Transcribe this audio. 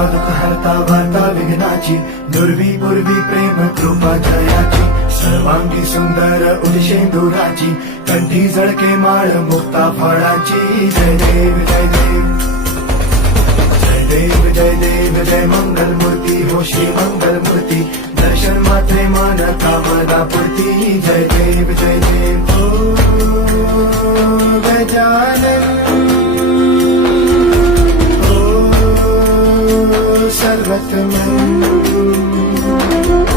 दुःख हरता वार्ता विघ्नाची, दुर्वी पूर्वी प्रेम कृपा जयाची, सर्वांगी सुंदर उदिशेंदुराची, कंठी झळके माळ मुक्ता फळाची. जय देव जय देव जय देव जय देव जय मंगल मूर्ती हो श्री मंगल मूर्ती, दर्शन मात्रे मन कामना पूर्ती. जय देव जय देव ओ गजानन ओ सर्वतमन.